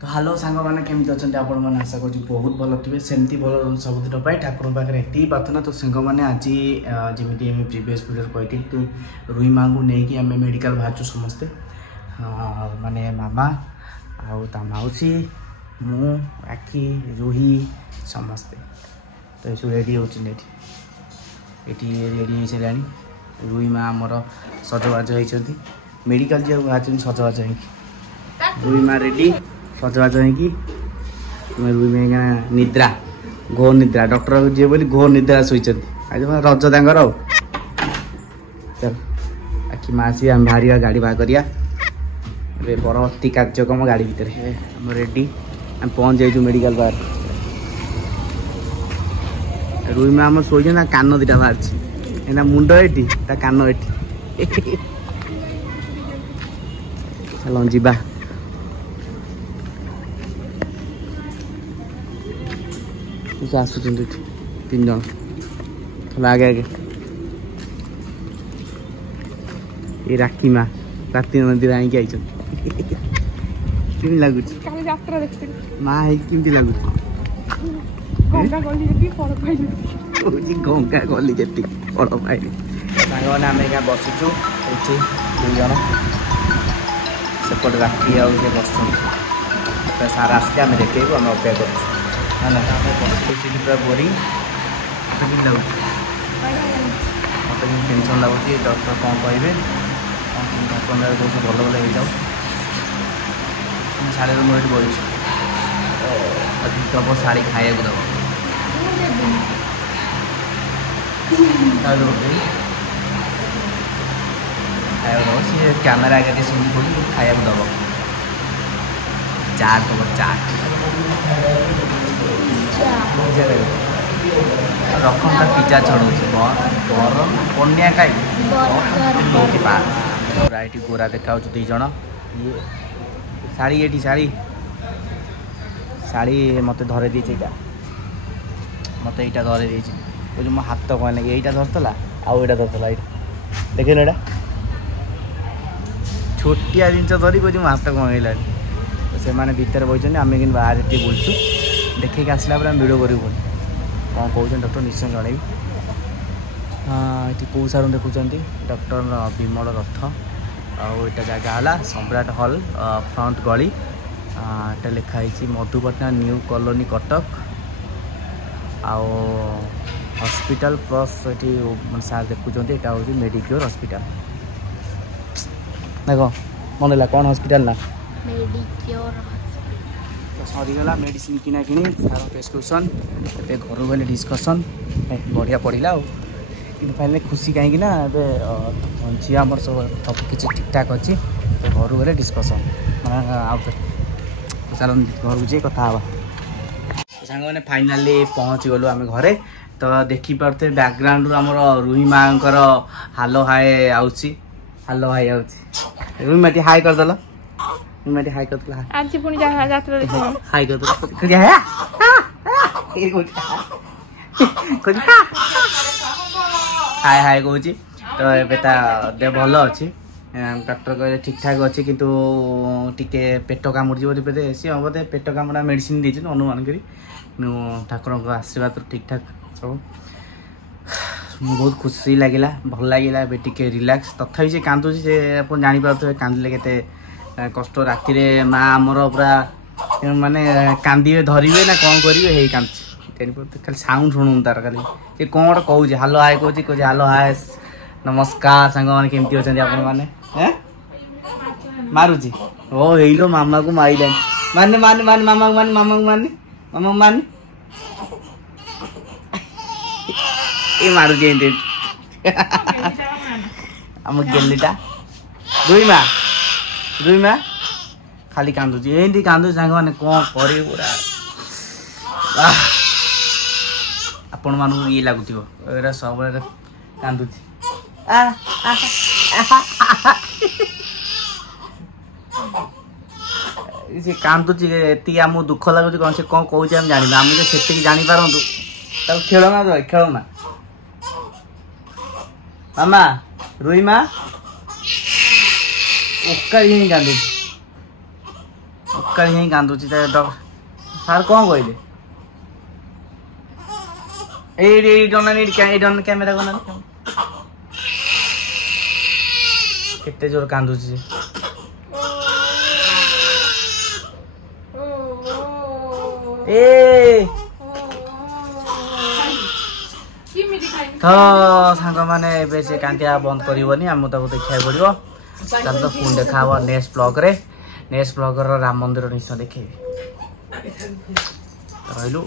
तो हेलो सांग मैंने केमी अच्छा आपण मैंने आशा करूँ बहुत भल थे सेमती भल सबुदिन ठाकुर पाखे एति प्रार्थना। तो सांग मैंने आज जमी प्रीवियस वीडियो कही कि रुई माँ को लेकिन आम मेडिकल बाहर समस्ते माने मामा आ मौसी मु आखि रुही समस्ते तो ये रेडी होती रेडी हो सारा रुई माँ आमर सजबाज होती मेडिकल जा बाहर सजबाज रुई माँ रेडी सजबाज हो रुई माँ निद्रा घोर निद्रा डॉक्टर जी बोली घोर निद्रा शोच आज रज तर चल आखि माँ आस आम बाहर गाड़ी बाहर करिया परवर्ती कार्यक्रम गाड़ी भितर आम रेडी आम पहुँच जाइए मेडिकल बाहर रुई माँ आम शोच ना कान दीटा बाहर मुंड एटी कान एटी चल जीवा आसुच तीन जन चल आगे आगे ये राखी माँ राति नदी आईक आई लगुच माँ कमी लगुच गंगा गली जी फल पाइल मैंने आम क्या बसुचु ये दुई जन सेपटे राखी आ बस सार आसते आम देखू आम अपेक्षा कर पूरा बोरिंग मतलब लगुच मतलब टेंशन लगुच डॉक्टर कौन कहे ठाकुर बहुत भल भल हो जाऊ शाढ़ी मुझे बड़ी दब शाढ़ी खाया दब खाया दब सी कैमेरा आगे सुन पड़ी खाया दब चाट दब चाट रकम का पिज्जा चढ़ाऊ गरम पनिया खाई पूरा ये गोरा देखा दुई जन ये शाड़ी ये शाड़ी शाड़ी मत धरे दी मत यहाँ धरे दी मो हाथ कहना कि यहाँ धरला आउ यहाँ धरला देख ला छोटिया जिन धरी कह मो हाथ कहला से मैंने भितर बही आम कि बाहर ये बुलचु देखिए आसला आम भिड करूँ कौन कौन डॉक्टर निश्चय जनइबी ये कौ सार देखुं डॉक्टर विमल रथ आउ यहाँ जगह है सम्राट हॉल फ्रंट गली यहाँ लिखाई मधुपटना न्यू कॉलोनी कटक आउ हॉस्पिटल प्लस ये सार देखुं यहाँ हूँ मेडिक्योर हॉस्पिटल देख मन है कौन हॉस्पिटल ना मेडिक्योर सरीगला मेडिसिन किना कि सार प्रेस्क्रिप्शन ए घर गले डिस्कसन बढ़िया पड़ा कि फाइनली खुशी कहीं झी आम सब किसी ठीक ठाक अच्छी तो घर गले डिस्कसन चल घर को कथा सांग मैंने फाइनाली पहुँची गलु आम घरे तो देखिपे बैकग्राउंड आमर रुही माँ हालो हाय आउची हालो हाय आउची रुही माटी हाय करदेल मैं हाई कर आज पुणी यात्रा देखो हाई कर हाय हाय कहूँ तो ये दे भल अच्छी डॉक्टर कहे ठीक ठाक अच्छी किंतु टिके पेट कामुड़ी बोले सी हम बोधे पेट कामुड़ा मेडिसिन देती अनुमान करी ठाकुर आशीर्वाद ठीक ठाक सब बहुत खुशी लगिला भल लगिला टिके रिलैक्स तथापि से कांदुची से आप जापारे कांदिले के कष्ट राति माँ आमर पूरा माने कांदे धरवे ना कौन करेंगे यही कांदी खाली साउंड शुणु तार खाली ये कौन गोटे कौच हालो हाय कौच हालो हाय नमस्कार सांग मैंने केमती अच्छा आपण मैंने मारुची ओ हेलो मामा को मारे माने माने माने मामा को माने मामा को माने मामा को माने ये मारुची आम गेलीटा रुई माँ खाली कांदुची एमती कांदुची सांग मैंने कौन कर पूरा आपण मानू ये लगुथ सब कांदुची से कांदुची एति आम दुख लगुच कौन से कौन कौन जानी आम से जापारू खेलना तो खेलना मामा रुई माँ कांदुची सकाळी ହିଁ କାନ୍ଦୁଛି ସାର୍ କ'ଣ କହିଲେ ଏଇ କ୍ୟାମେରା କରୁନାହାନ୍ତି କେତେ ଜୋର କାନ୍ଦୁଛି ସେ ତ ସାଙ୍ଗମାନେ ଏବେ ସେ କାନ୍ଦିଆ ବନ୍ଦ କରିବନି ଆମକୁ ତାକୁ ଦେଖିବାକୁ ପଡ଼ିବ ତାହେଲେ ତ ପୁଣି ଦେଖା ହବ ନେକ୍ସଟ ବ୍ଲଗର ରାମ ମନ୍ଦିର ନିଶ୍ଚୟ ଦେଖେଇବି ରହିଲୁ।